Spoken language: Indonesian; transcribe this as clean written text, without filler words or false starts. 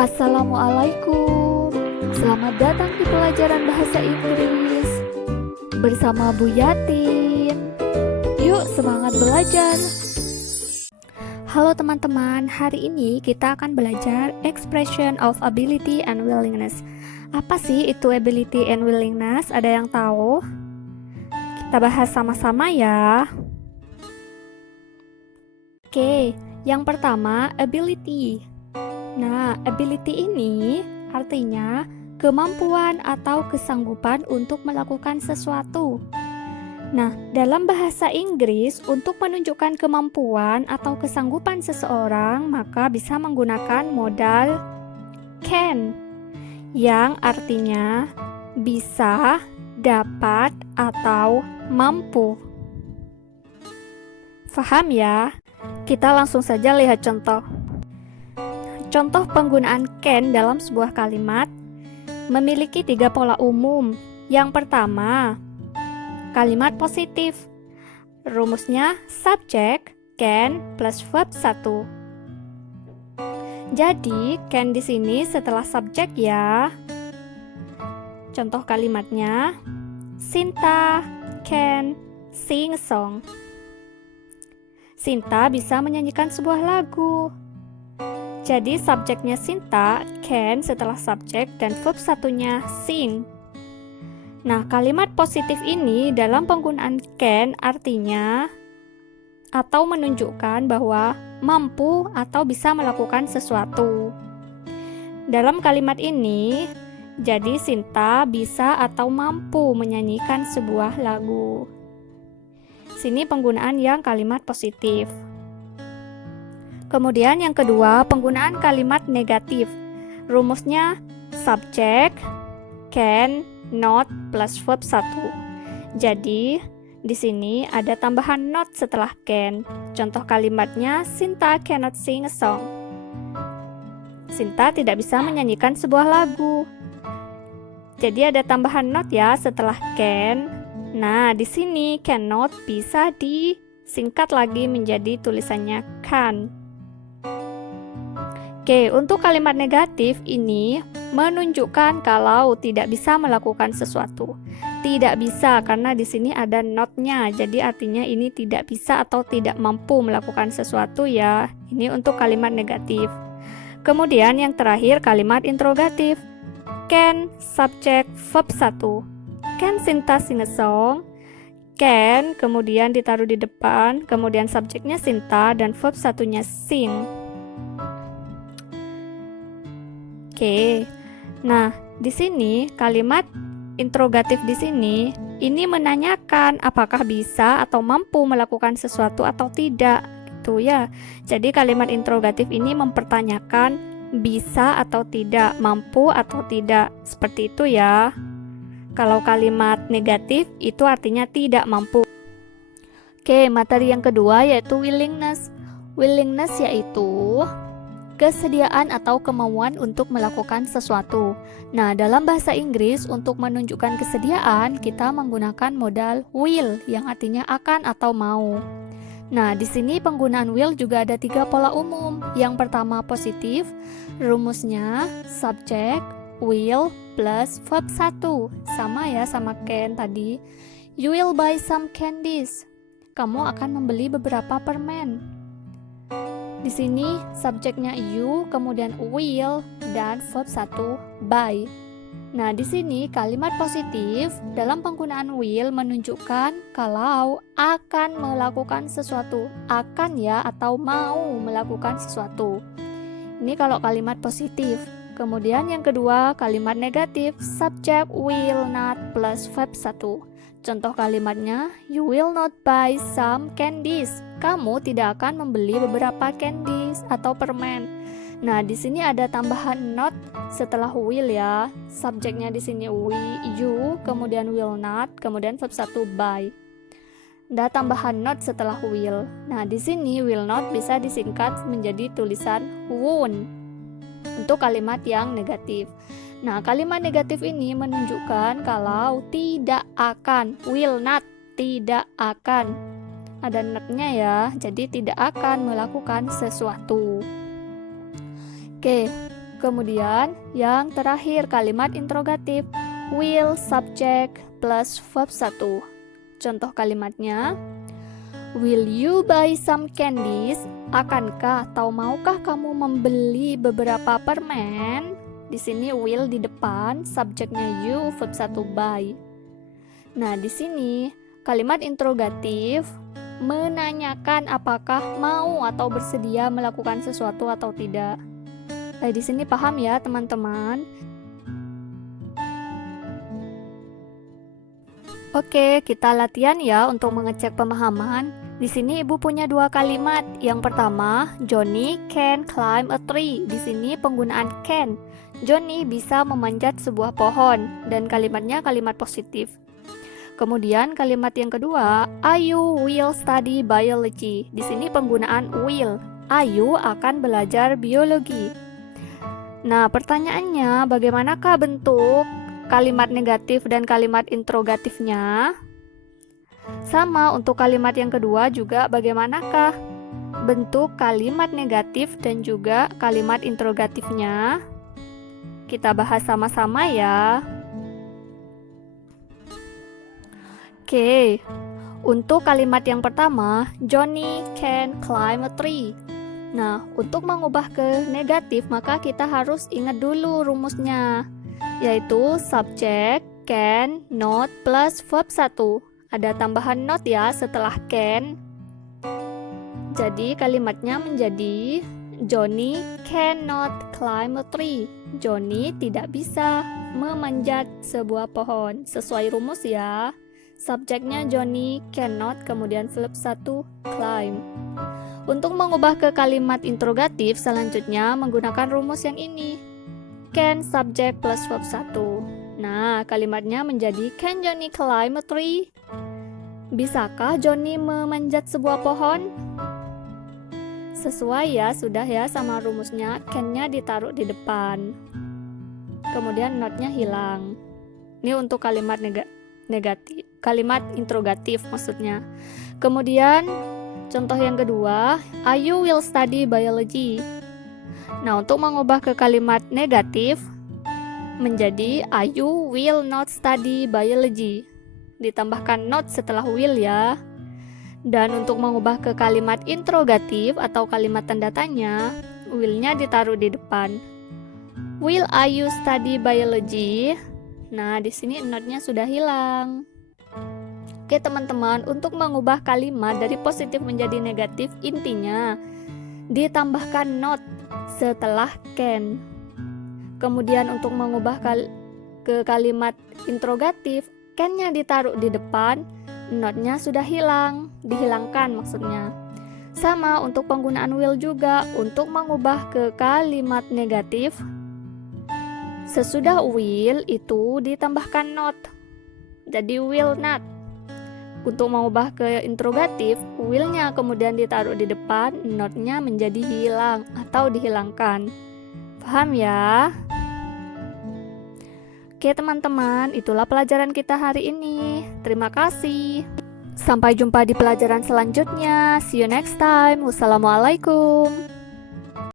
Assalamualaikum. Selamat datang di pelajaran bahasa Inggris bersama Bu Yatin. Yuk semangat belajar. Halo teman-teman, hari ini kita akan belajar expression of ability and willingness. Apa sih itu ability and willingness? Ada yang tahu? Kita bahas sama-sama ya. Oke, yang pertama ability. Nah, ability ini artinya kemampuan atau kesanggupan untuk melakukan sesuatu. Nah, dalam bahasa Inggris, untuk menunjukkan kemampuan atau kesanggupan seseorang, maka bisa menggunakan modal can, yang artinya bisa, dapat, atau mampu. Faham ya? Kita langsung saja lihat contoh. Contoh penggunaan can dalam sebuah kalimat memiliki 3 pola umum. Yang pertama, kalimat positif. Rumusnya subjek can plus verb 1. Jadi, can di sini setelah subjek ya. Contoh kalimatnya, Sinta can sing a song. Sinta bisa menyanyikan sebuah lagu. Jadi subjeknya Sinta, can setelah subjek dan verb satunya sing. Nah, kalimat positif ini dalam penggunaan can artinya atau menunjukkan bahwa mampu atau bisa melakukan sesuatu. Dalam kalimat ini, jadi Sinta bisa atau mampu menyanyikan sebuah lagu. Sini penggunaan yang kalimat positif. Kemudian yang kedua, penggunaan kalimat negatif. Rumusnya subjek, can, not, plus verb 1. Jadi, di sini ada tambahan not setelah can. Contoh kalimatnya, Sinta cannot sing a song. Sinta tidak bisa menyanyikan sebuah lagu. Jadi ada tambahan not ya setelah can. Nah, di sini cannot bisa disingkat lagi menjadi tulisannya can. Oke, untuk kalimat negatif ini menunjukkan kalau tidak bisa melakukan sesuatu. Tidak bisa karena di sini ada not-nya, jadi artinya ini tidak bisa atau tidak mampu melakukan sesuatu ya. Ini untuk kalimat negatif. Kemudian yang terakhir kalimat interrogatif. Can, subjek, verb 1. Can Sinta sing a song? Can, kemudian ditaruh di depan, kemudian subjeknya Sinta dan verb satunya sing. Oke, nah di sini kalimat interrogatif di sini ini menanyakan apakah bisa atau mampu melakukan sesuatu atau tidak, gitu ya. Jadi kalimat interrogatif ini mempertanyakan bisa atau tidak, mampu atau tidak, seperti itu ya. Kalau kalimat negatif itu artinya tidak mampu. Oke, materi yang kedua yaitu willingness. Willingness yaitu kesediaan atau kemauan untuk melakukan sesuatu. Nah, dalam bahasa Inggris, untuk menunjukkan kesediaan, kita menggunakan modal will, yang artinya akan atau mau. Nah, di sini penggunaan will juga ada 3 pola umum. Yang pertama positif, rumusnya subjek, will, plus verb 1. Sama ya, sama can tadi. You will buy some candies. Kamu akan membeli beberapa permen. Di sini subjeknya you, kemudian will, dan verb 1 buy. Nah, di sini kalimat positif dalam penggunaan will menunjukkan kalau akan melakukan sesuatu. Akan ya, atau mau melakukan sesuatu. Ini kalau kalimat positif. Kemudian yang kedua, kalimat negatif, subjek will not plus verb 1. Contoh kalimatnya, you will not buy some candies. Kamu tidak akan membeli beberapa candies atau permen. Nah, di sini ada tambahan not setelah will ya. Subjeknya di sini you, kemudian will not, kemudian verb 1 buy. Ada tambahan not setelah will. Nah, di sini will not bisa disingkat menjadi tulisan won't untuk kalimat yang negatif. Nah, kalimat negatif ini menunjukkan kalau tidak akan, will not, tidak akan. Ada not-nya ya, jadi tidak akan melakukan sesuatu. Oke, Kemudian yang terakhir kalimat interrogatif, will subject plus verb 1. Contoh kalimatnya, will you buy some candies? Akankah atau maukah kamu membeli beberapa permen? Di sini will di depan, subjeknya you, verb 1 buy. Nah, di sini kalimat interrogatif menanyakan apakah mau atau bersedia melakukan sesuatu atau tidak. Nah, di sini paham ya, teman-teman? Oke, kita latihan ya untuk mengecek pemahaman. Di sini Ibu punya dua kalimat. Yang pertama, Johnny can climb a tree. Di sini penggunaan can. Johnny bisa memanjat sebuah pohon dan kalimatnya kalimat positif. Kemudian kalimat yang kedua, Ayu will study biology. Di sini penggunaan will. Ayu akan belajar biologi. Nah, pertanyaannya, bagaimanakah bentuk kalimat negatif dan kalimat interrogatifnya? Sama untuk kalimat yang kedua juga bagaimanakah bentuk kalimat negatif dan juga kalimat interrogatifnya? Kita bahas sama-sama ya. Oke, untuk kalimat yang pertama, Johnny can climb a tree. Nah, untuk mengubah ke negatif, maka kita harus ingat dulu rumusnya, yaitu subjek, can, not, plus verb 1. Ada tambahan not ya setelah can. Jadi kalimatnya menjadi, Johnny cannot climb a tree. Johnny tidak bisa memanjat sebuah pohon. Sesuai rumus ya. Subjeknya Johnny cannot, kemudian verb 1 climb. Untuk mengubah ke kalimat interrogatif selanjutnya menggunakan rumus yang ini. Can subject plus verb 1. Nah, kalimatnya menjadi can Johnny climb a tree? Bisakah Johnny memanjat sebuah pohon? Sesuai ya, sudah ya sama rumusnya, can-nya ditaruh di depan. Kemudian not-nya hilang. Ini untuk kalimat negatif, kalimat interrogatif maksudnya. Kemudian contoh yang kedua, Ayu will study biology. Nah, untuk mengubah ke kalimat negatif menjadi Ayu will not study biology. Ditambahkan not setelah will ya. Dan untuk mengubah ke kalimat interrogatif atau kalimat tanda tanya, will-nya ditaruh di depan. Will Ayu study biology? Nah, di sini not-nya sudah hilang. Oke teman-teman, untuk mengubah kalimat dari positif menjadi negatif, intinya ditambahkan not setelah can. Kemudian untuk mengubah ke kalimat interrogatif, can-nya ditaruh di depan, not-nya sudah hilang, dihilangkan maksudnya. Sama untuk penggunaan will juga, untuk mengubah ke kalimat negatif, sesudah will itu ditambahkan not, jadi will not. Untuk mengubah ke interrogatif, will-nya kemudian ditaruh di depan, not-nya menjadi hilang atau dihilangkan. Paham ya? Oke teman-teman, itulah pelajaran kita hari ini. Terima kasih. Sampai jumpa di pelajaran selanjutnya. See you next time. Wassalamualaikum.